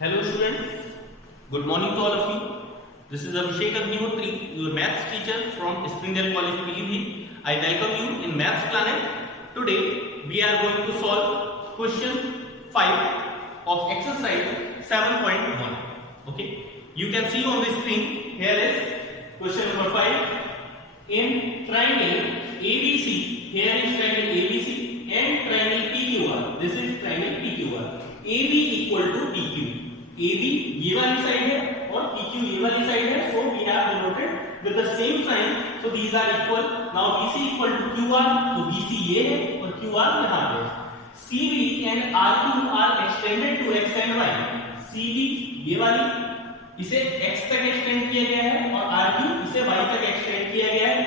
Hello students, good morning to all of you. This is Abhishek Agnihotri, your maths teacher from Springdale College, Pilibhit. I welcome you in Maths Planet. Today we are going to solve question 5 of exercise 7.1. Okay, you can see on the screen, here is question number 5. In triangle ABC, here is triangle ABC and triangle PQR. This is triangle PQR. AB equal to PQ. AB ये वाली side है और PQ ये वाली side है, so we have denoted with the same sign, so these are equal. Now BC equal to QR, तो BC ये है और QR यहाँ पे. CB and RQ are extended to X and Y. CB ये वाली इसे X तक एक्सटेंड किया गया है और RQ इसे Y तक एक्सटेंड किया गया है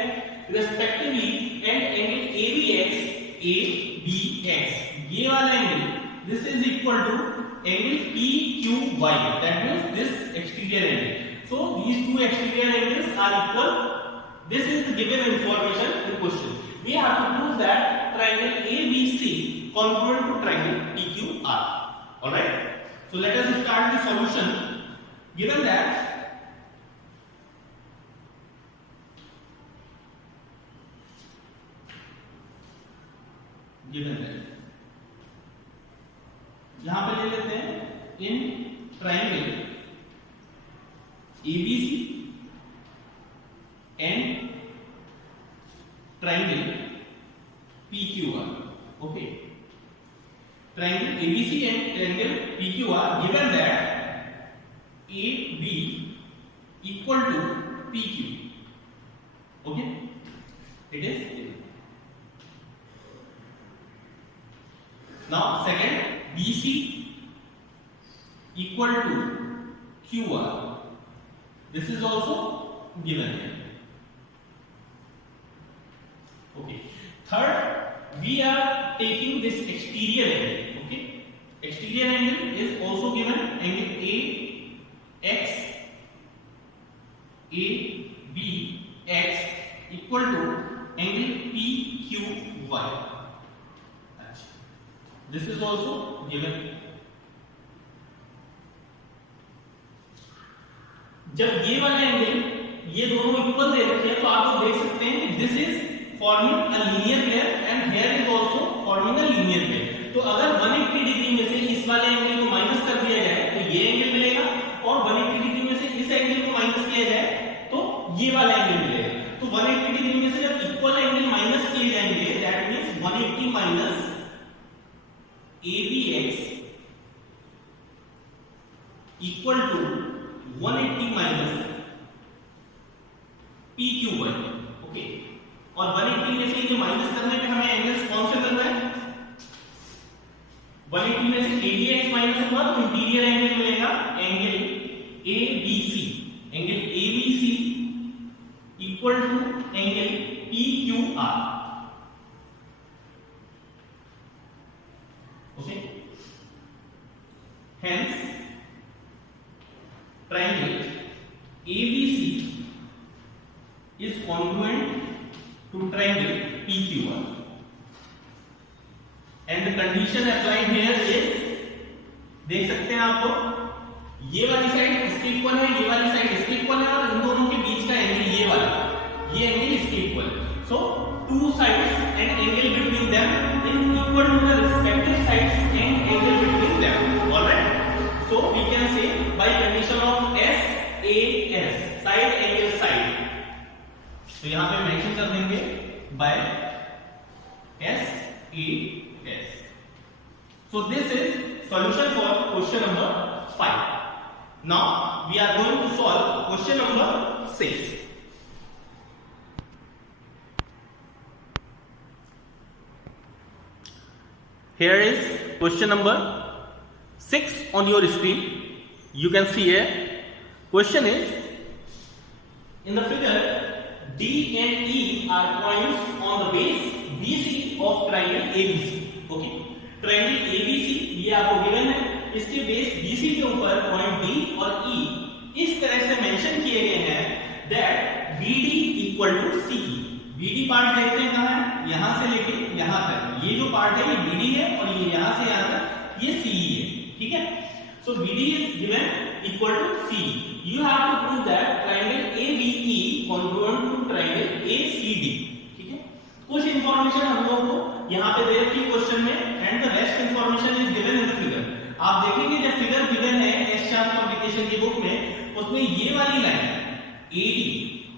respectively, and angle ABX ये वाला angle this is equal to angle PQY, that means this exterior angle. So these two exterior angles are equal. This is the given information in the question. We have to prove that triangle ABC congruent to triangle PQR. All right. So let us start the solution. Given that यहां पे ले लेते हैं in triangle ABC and triangle PQR. Okay, triangle ABC and triangle PQR given that AB equal to PQ. Okay, it is given. Now second, BC equal to QR. This is also given. Okay. Third, we are taking this exterior angle. Okay. Exterior angle is also given. Angle AX ABX equal to angle PQY. This is also given. जब ये वाला angle ये दोनों equal दे रखे हैं तो आप लोग देख सकते हैं कि this is forming a linear pair and here is also forming a linear pair. तो अगर 180 डिग्री में से इस वाले एंगल को माइनस कर दिया जाए तो ये एंगल मिलेगा और 180 डिग्री में से इस एंगल को माइनस किया जाए तो ये वाला एंगल मिलेगा. तो 180 डिग्री में से जब इक्वल एंगल माइनस किए जाएंगे that means 180 minus ABX equal to 180 minus PQY. Okay, और 180 में से ये माइनस करने पे हमें एंगल्स कौन से करना है? 180 में से ABX माइनस हुआ तो इंटीरियर एंगल मिलेगा angle ABC. Angle ABC equal to angle PQR. Okay, hence triangle ABC is congruent to triangle PQR, and the condition applied here is, देख सकते हैं आप लोग, ये वाली साइड इसके इक्वल है, ये वाली साइड इसके इक्वल है और इन दोनों के बीच का एंगल ये वाला, ये एंगल इसके इक्वल है. So two sides and angle between them is equal to the respective sides and angle between them. All right. So we can say by condition of SAS, side angle side. तो यहाँ पे mention कर देंगे by SAS. So this is solution for question number 5. Now we are going to solve question number 6. Here is question number 6 on your screen. You can see here. Question is, in the figure, D and E are points on the base BC of triangle ABC. Okay, triangle ABC ये आपको given है. इसके base BC के ऊपर point D और E इस तरह से मेंशन किए गए हैं that BD equal to CE. BD part देखते हैं कहाँ है? यहाँ से लेके यहाँ तक. ये जो पार्ट है ये BD है और ये यहाँ से यहाँ तक ये CE है. ठीक है. So BD is given equal to CD. You have to prove that triangle ABE congruent to triangle ACD. ठीक है, कुछ इंफॉर्मेशन हम लोगों को यहाँ पे दे रखी है क्वेश्चन में, and the rest information is given in the figure. आप देखेंगे जब फिगर गिवन है एस चार्ट पब्लिकेशन की बुक में, उसमें ये वाली लाइन AD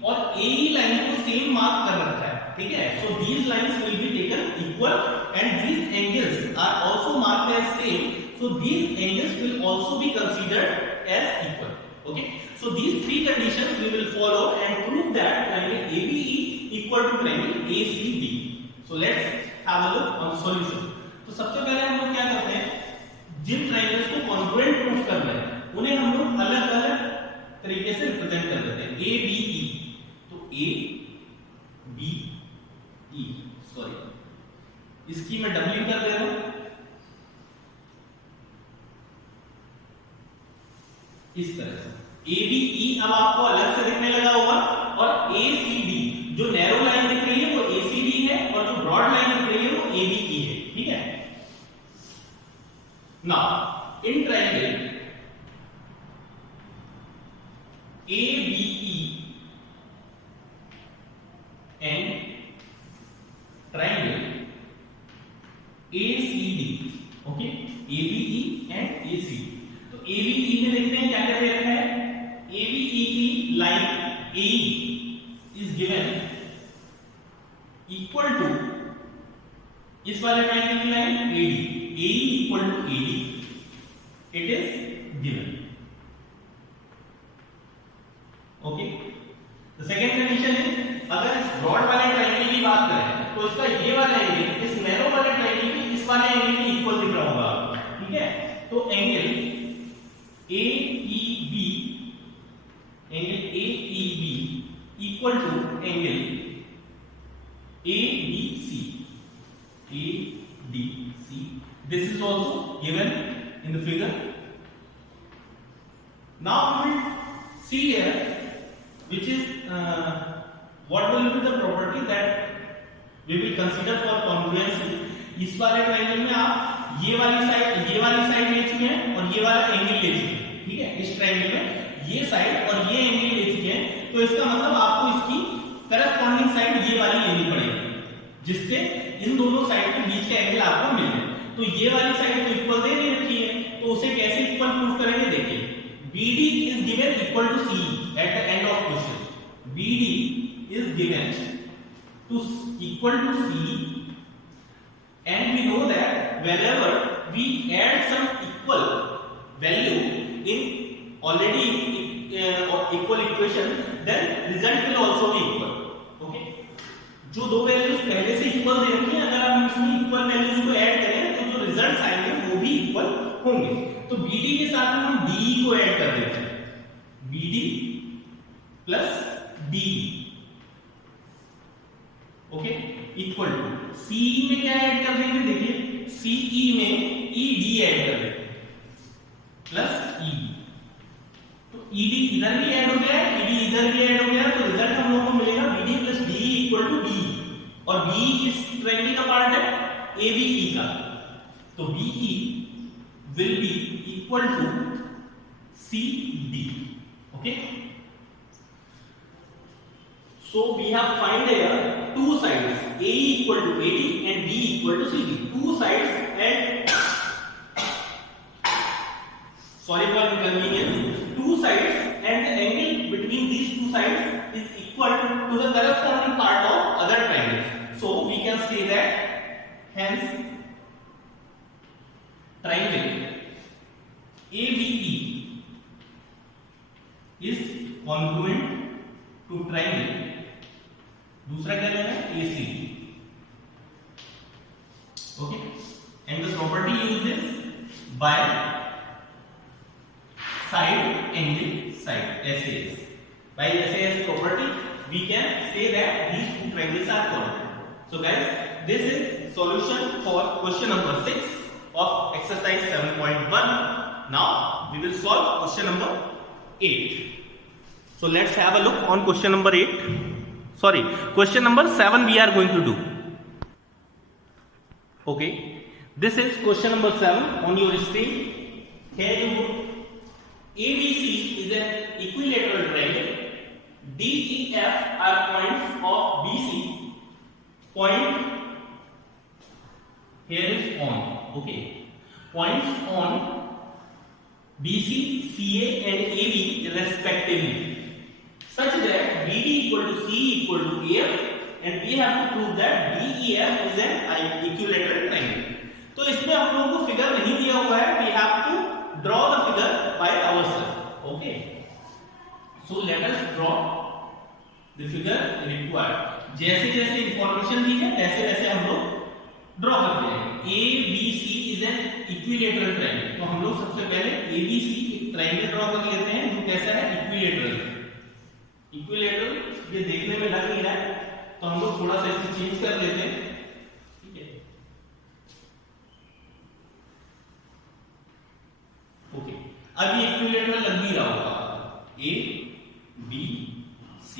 और AE लाइन को सेम मार्क कर रखा है. ठीक है, so these lines will be taken equal and these angles are also marked as same. So these angles will also be considered as equal. Okay. So these three conditions we will follow and prove that triangle ABE equal to triangle ACD. So let's have a look on the solution. तो सबसे पहले हम लोग क्या करते हैं, जिन triangles को congruent prove करना है उन्हें हम लोग अलग अलग तरीके से रिप्रेजेंट कर देते हैं. ABE, तो ABE, सॉरी इसकी मैं W कर दे रहा हूं इस तरह से. ABE अब आपको अलग से दिखने लगा होगा, और ACD जो नैरो लाइन दिख रही है वो ACD है, और जो ब्रॉड लाइन दिख रही है वो ABE है. ठीक है, now in triangle ABE and triangle ACD. Okay, ABE and ACD. तो ABE में देखते हैं क्या क्या दे रखा है. ABE की line AE is given equal to इस वाले ट्रायंगल की line AD. AE equal to AD it is given. Okay, the second condition is अगर इस ब्रॉड वाले ट्रायंगल की बात करें तो इसका ये वाला एंगल इस नैरो वाले ट्रायंगल की इस वाले एंगल के इक्वल दिख रहा होगा. ठीक है, तो angle AEB equal to angle ADC. This is also given in the figure. Now we will see here which is what will be the property that we will consider for congruency. इस वाले triangle में आप ये वाली side ले चुके हैं और ये वाला एंगल ले चुके हैं. ठीक है, इस ट्रायंगल में ये साइड और ये एंगल ले चुके हैं, तो इसका मतलब आपको इसकी करस्पॉन्डिंग साइड ये वाली लेनी पड़ेगी, जिससे इन दोनों साइड के बीच का एंगल आपको मिल जाए. तो ये वाली साइड तो इक्वल दे नहीं रखी है, तो उसे कैसे इक्वल प्रूफ करेंगे. देखिए, BD is given equal to CE at the end of question. BD is given to equal to CE, and we know that whenever we add some equal value in already equal equation, then result will also be equal. Okay, जो दो values पहले से equal दे रखी हैं, अगर हम इसमें equal values को ऐड करें तो जो रिजल्ट्स आएंगे वो भी इक्वल होंगे. तो BD के साथ में हम DE को ऐड कर देते हैं. BD plus DE, okay, equal to CE में क्या ऐड कर देंगे. देखिए, CE में ED ऐड कर देंगे प्लस ED. तो ED इधर भी ऐड हो गया, ED इधर भी ऐड हो गया, तो रिजल्ट हम लोगों को मिलेगा BD plus DE equal to BE. और BE किस ट्रायंगल का पार्ट है, ABE का. तो BE will be equal to CD. Okay, so we have find here two sides, AE equal to AD and B equal to CD. Two sides and sorry for inconvenience. Two sides and the angle between these two sides is equal to the corresponding part of other triangle. So we can say that hence triangle ABE is congruent to triangle. दूसरा क्या लेना है, ACD. Okay, and the property used is by side angle side, SAS. By SAS property we can say that these two triangles are congruent. So guys, this is solution for question number 6 of exercise 7.1. Now we will solve question number 8. So let's have a look on question number 8. Sorry, question number 7 we are going to do. Okay, this is question number 7 on your screen. Here you put ABC is an equilateral triangle. D, E, F are points of BC. Point here is on. Okay. Points on BC, CA and AB respectively, such that BD equal to C equal to AF, and we have to prove that DEF is an equilateral triangle. तो इसमें हम लोगों को figure नहीं दिया हुआ है, we have to draw the figure by ourselves. Okay, so let us draw the figure required. जैसे जैसे इंफॉर्मेशन दी है वैसे वैसे हम लोग ड्रॉ करते हैं. ABC is an equilateral triangle. तो हम लोग सबसे पहले ABC एक ट्रायंगल ड्रॉ कर लेते हैं जो कैसा है, इक्विलेटरल. इक्विलेटरल ये देखने में लग नहीं रहा है तो हम लोग थोड़ा सा इसको चेंज कर लेते हैं. ठीक है, ओके. अब ये इक्विलेटरल लग भी रहा होगा. ABC,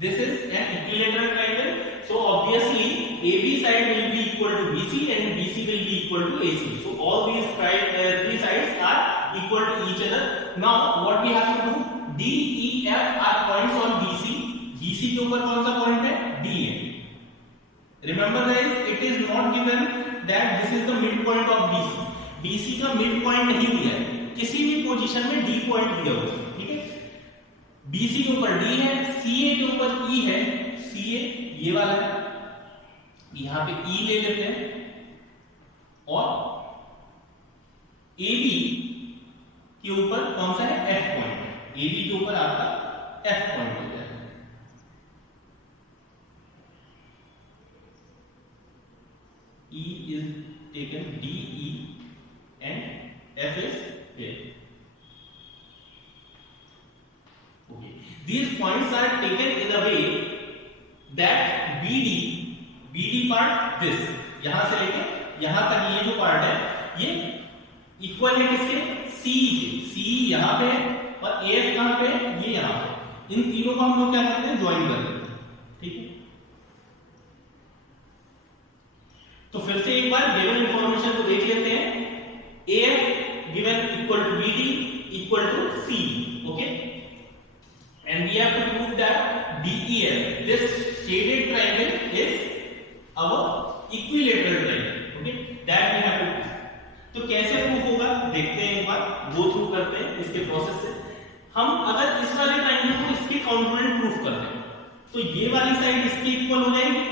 this is an equilateral triangle, so obviously AB side will be equal to BC and BC will be equal to AC. So all these three sides are equal to each other. Now what we have to do, D, E, F are points on BC. BC के ऊपर कौन सा point है, D है. Remember guys, it is not given that this is the midpoint of BC. BC का mid point नहीं दिया है, किसी भी पोजीशन में D पॉइंट दिया हुआ है. ठीक है, BC के ऊपर D है, CA के ऊपर E है. CA ये वाला है, यहां पे E ले लेते हैं, और AB के ऊपर कौन सा है, F पॉइंट. AB के ऊपर आपका F पॉइंट हो जाएगा. E is taken, D, E and F is here. Okay, these points are taken in a way that BD part this, यहां से लेके यहां तक ये जो पार्ट है ये इक्वल है किसके, C यहां पे है और AF कहां पे है, ये यहां पे. इन तीनों को हम लोग क्या करते हैं, ज्वाइन कर देते हैं. ठीक है, तो फिर से एक बार गिवन इंफॉर्मेशन को देख लेते हैं. AF given equal to BD equal to C. Okay, and we have to prove that DEF, this shaded triangle, is our equilateral triangle. Okay, that we have to prove. तो कैसे proof होगा देखते हैं, एक बार गो थ्रू करते हैं इसके process से. हम अगर इस वाले ट्रायंगल को इसके कॉन्ग्रुएंट प्रूफ कर दें तो ये वाली साइड इसके इक्वल हो जाएगी.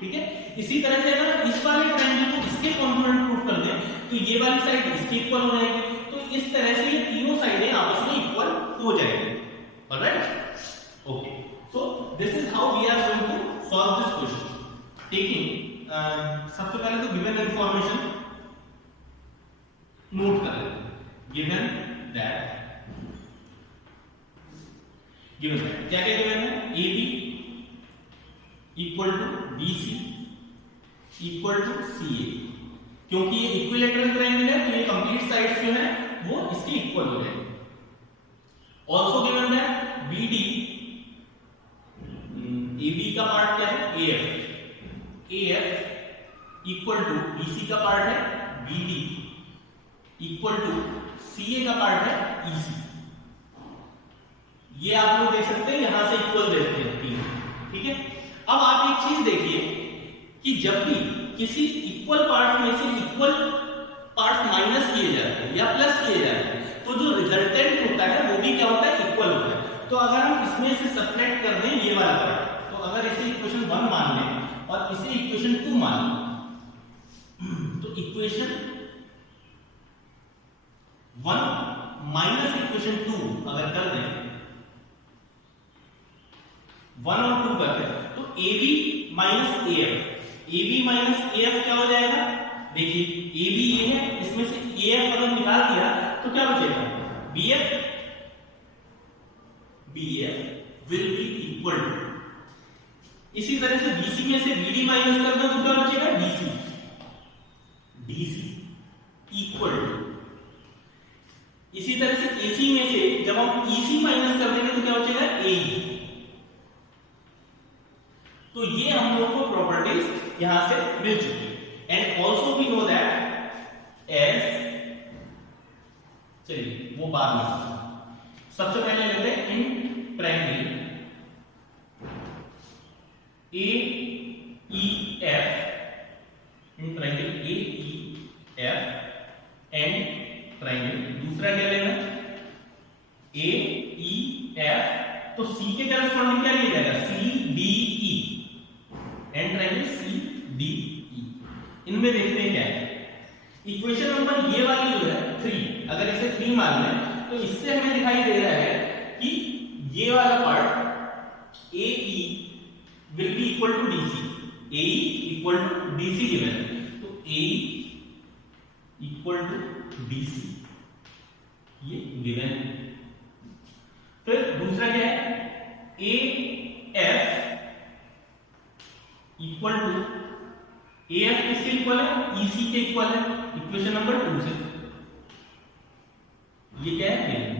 ठीक है, इसी तरह से अगर इस वाले ट्रायंगल को इसके कॉन्ग्रुएंट प्रूफ कर दें तो ये वाली साइड इसके इक्वल हो जाएगी. तो इस तरह से ये तीनों साइडें आपस में इक्वल हो जाएंगी. Alright, okay. So this is how we are going to solve this question. Taking सबसे पहले तो गिवन इंफॉर्मेशन नोट कर लेते हैं. गिवन दैट क्या क्या गिवन है, AB equal to BC equal to CA. क्योंकि ये इक्विलेटरल ट्रायंगल है तो ये कंप्लीट साइड्स जो है वो इसके इक्वल हो जाएंगे. Also given that BD, AB का पार्ट क्या है, AF इक्वल टू BC का पार्ट है BD इक्वल टू CA का पार्ट है EC. ये आप लोग देख सकते हैं, यहां से इक्वल देखते हैं तीन. ठीक है, अब आप एक चीज देखिए कि जब भी किसी इक्वल पार्ट में से इक्वल पार्ट्स माइनस किए जाते हैं या प्लस किए जाते हैं तो जो रिजल्टेंट होता है वो भी क्या होता है, इक्वल होता है. तो अगर हम इसमें से सबट्रैक्ट कर दें ये वाला पार्ट, तो अगर इसे इक्वेशन 1 मान लें और इसे इक्वेशन 2 मान लें तो इक्वेशन 1 माइनस इक्वेशन 2 अगर कर दें, 1 और 2 करते हैं तो AB minus AF, AB minus AF क्या हो जाएगा, देखिए AB ये है, इसमें से AF अगर निकाल दिया तो क्या बचेगा, BF will be equal to. इसी तरह से BC में से BD माइनस कर दो तो क्या बचेगा, DC इक्वल टू. इसी तरह से AC में से जब हम EC माइनस कर देंगे तो क्या बचेगा, AE. तो ये हम लोग को प्रॉपर्टीज यहां से मिल चुकी है. And also we know that as चलिए वो बाद में। सबसे पहले लेते हैं in triangle A E F, in triangle A E F and triangle, दूसरा क्या लेना ए ई एफ, तो सी के करस्पॉन्डिंग क्या लिया जाएगा C D E, and triangle C D E. इनमें देखते हैं क्या है इक्वेशन नंबर ये वाली जो है 3, अगर इसे 3 मान लें तो इससे हमें दिखाई दे रहा है कि ये वाला part A E will be equal to D C, A E equal to D C given है, तो A equal to D C ये गिवन है। फिर दूसरा क्या है A F equal to, A F किसके इक्वल है ई सी के इक्वल है इक्वेशन नंबर 2 से, ये क्या है गिवन,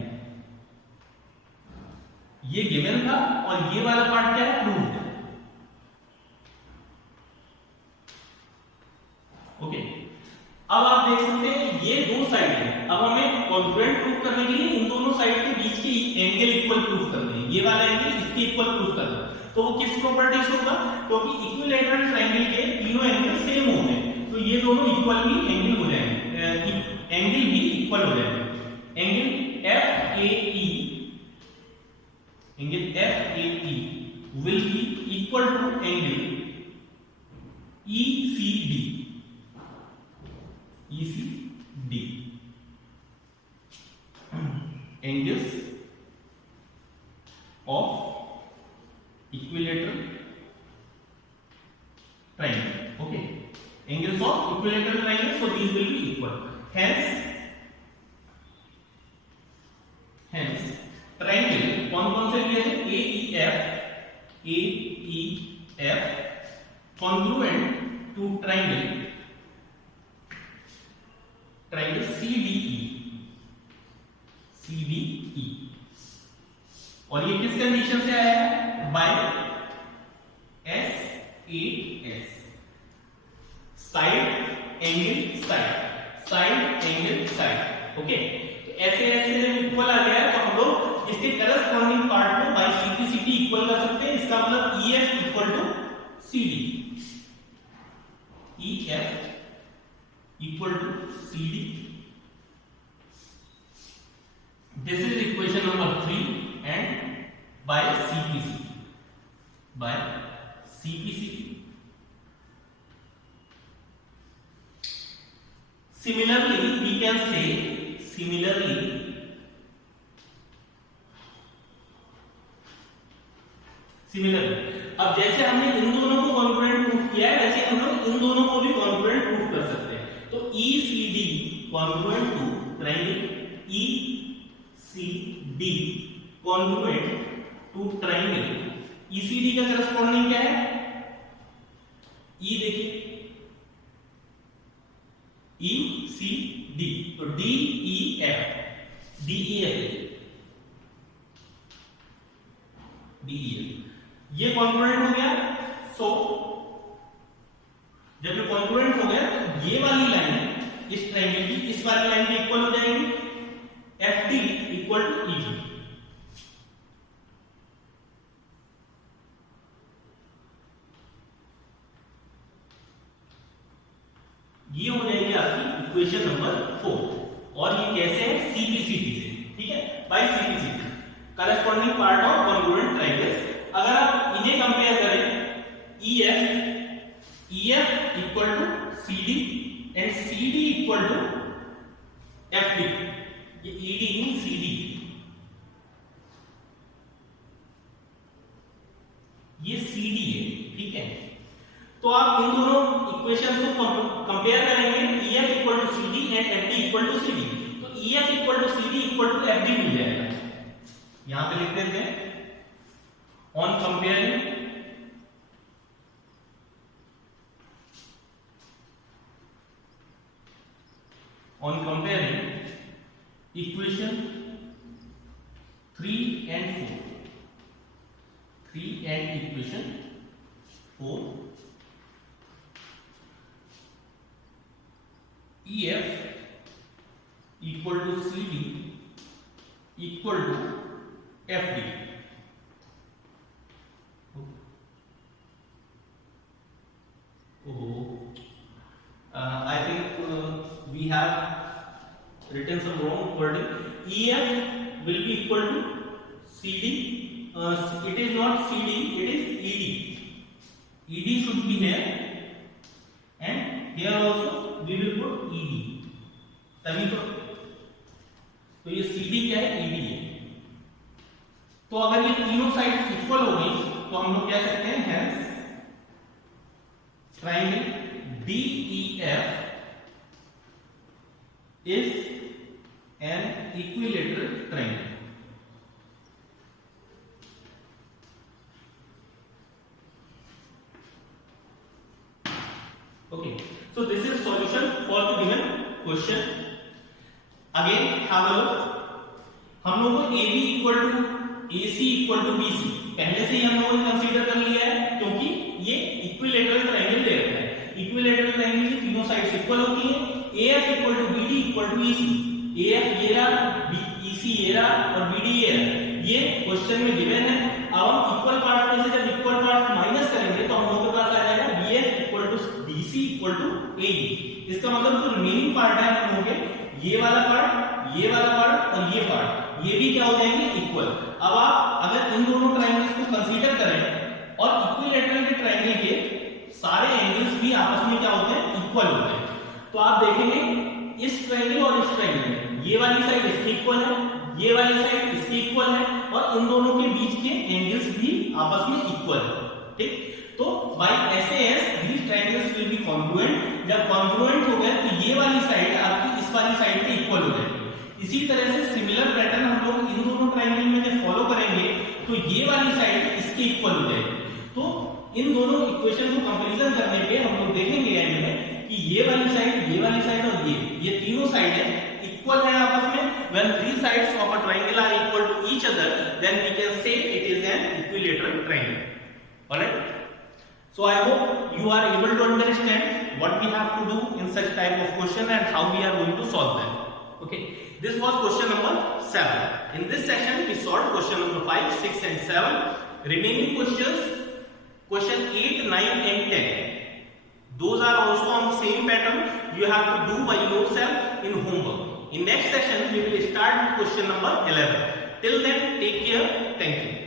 ये गिवन था और ये वाला पार्ट क्या है प्रूव्ड। ओके, अब आप देख सकते हैं ये दो साइड है, अब हमें कॉन्ग्रुएंट प्रूव करने के लिए इन दोनों साइड के बीच के एंगल इक्वल प्रूव करने हैं, ये वाला एंगल इसके इक्वल प्रूव करना है, तो वो किस प्रॉपर्टी से होगा, क्योंकि इक्विलैटरल ट्रायंगल के तीनों एंगल सेम होंगे तो ये दोनों इक्वली एंगल हो जाएंगे, एंगल भी इक्वल हो जाएंगे। Angle F A E, angle F A E will be equal to angle E C D, E C D, angles of equilateral triangle, okay, angles of equilateral triangle, so these will be equal, hence triangle कौन-कौन से लिए थे A E F congruent to triangle C D E, और ये किस condition से आया है by S A S, side angle side angle side, okay, तो ऐसे ऐसे जब इक्वल आ गया है तो हम लोग इसके करस्पॉन्डिंग पार्ट को बाय सीपी इक्वल कर सकते हैं, इसका मतलब E F equal to C D, E F equal to C D, this is equation number 3 and by CPC. Similarly, we can say अब जैसे हमने इन दोनों को कॉन्ग्रुएंट प्रूफ किया है वैसे हम लोग इन दोनों को भी कॉन्ग्रुएंट प्रूफ कर सकते हैं, तो ECD congruent to triangle ECD congruent to triangle ECD का करस्पॉन्डिंग क्या है E, देखिए ECD, तो DEF ये कॉन्ग्रुएंट हो गया, सो जब ये कॉन्ग्रुएंट हो गया तो ये वाली लाइन इस ट्रायंगल की इस वाली लाइन के इक्वल हो जाएगी, FD इक्वल टू EG, ये हो जाएगी आपकी इक्वेशन नंबर 4, और ये कैसे है सीपीसीटी से, ठीक है, by CPCT corresponding part of congruent triangles. अगर आप इन्हें कंपेयर करें EF equal to CD and CD equal to FD, ये ED इन CD, ये CD है, ठीक है, तो आप इन दोनों इक्वेशंस को कंपेयर करेंगे, EF equal to CD and FD equal to CD, तो EF equal to CD equal to FD मिल जाएगा, यहां पे लिख देते हैं on comparing equation 3 and equation 4, EF equal to CD equal to FD. I think we have written some wrong wording. EF will be equal to CD. It is not CD, it is ED. ED should be here, and here also we will put ED. तभी तो ये CD क्या है, ED है. तो अगर ये तीनों साइड इक्वल हो गई तो हम लोग कह सकते हैं hence triangle DEF is an equilateral triangle. Okay, so this is solution for the given question. Again have a look. हम लोगों को AB equal to AC equal to BC पहले से ही हम लोगों ने कंसीडर कर लिया है, क्योंकि ये इक्विलेटरल ट्रायंगल दे रखा है. इक्विलेटरल ट्रायंगल की तीनों साइड्स इक्वल होती हैं. AF equal to BD equal to EC. AF ये रहा, EC ये रहा और BD ये रहा. ये क्वेश्चन में गिवन है. अब हम इक्वल पार्ट में से जब इक्वल पार्ट माइनस करेंगे तो हम लोगों के पास आ जाएगा BF equal to BC equal to AE. इसका मतलब जो रिमेनिंग पार्ट है हम लोगों के ये वाला पार्ट, ये वाला पार्ट और ये पार्ट, ये भी क्या हो जाएंगे इक्वल. अब आप अगर इन दोनों ट्रायंगल्स को कंसीडर करें और इक्विलेटरल के ट्रायंगल के सारे एंगल्स भी आपस में क्या होते हैं, इक्वल होते हैं. तो आप देखेंगे इस ट्रायंगल और इस ट्रायंगल में ये वाली साइड इसकी इक्वल है, ये वाली साइड इसकी इक्वल है और इन दोनों के बीच के एंगल्स भी आपस में इक्वल है. ठीक, तो bye SAS these triangles will be congruent. जब congruent हो गए तो ये वाली साइड आपकी इस वाली साइड के इक्वल हो जाएगी. इसी तरह से सिमिलर पैटर्न हम लोग इन दोनों ट्रायंगल में जब फॉलो करेंगे तो ये वाली साइड इसके इक्वल हो जाएगी. तो इन दोनों इक्वेशन को कंपैरिजन करने पे हम लोग देखेंगे एंड में कि ये वाली साइड और ये तीनों साइडें इक्वल है आपस में. When three sides of a triangle are equal to each other, then we can say it is an equilateral triangle. Alright? So I hope you are able to understand what we have to do in such type of question and how we are going to solve them. Okay, this was question number 7. In this session we solved question number 5, 6 and 7. Remaining questions, question 8, 9 and 10. Those are also on the same pattern. You have to do by yourself in homework. In next session we will start with question number 11. Till then, take care. Thank you.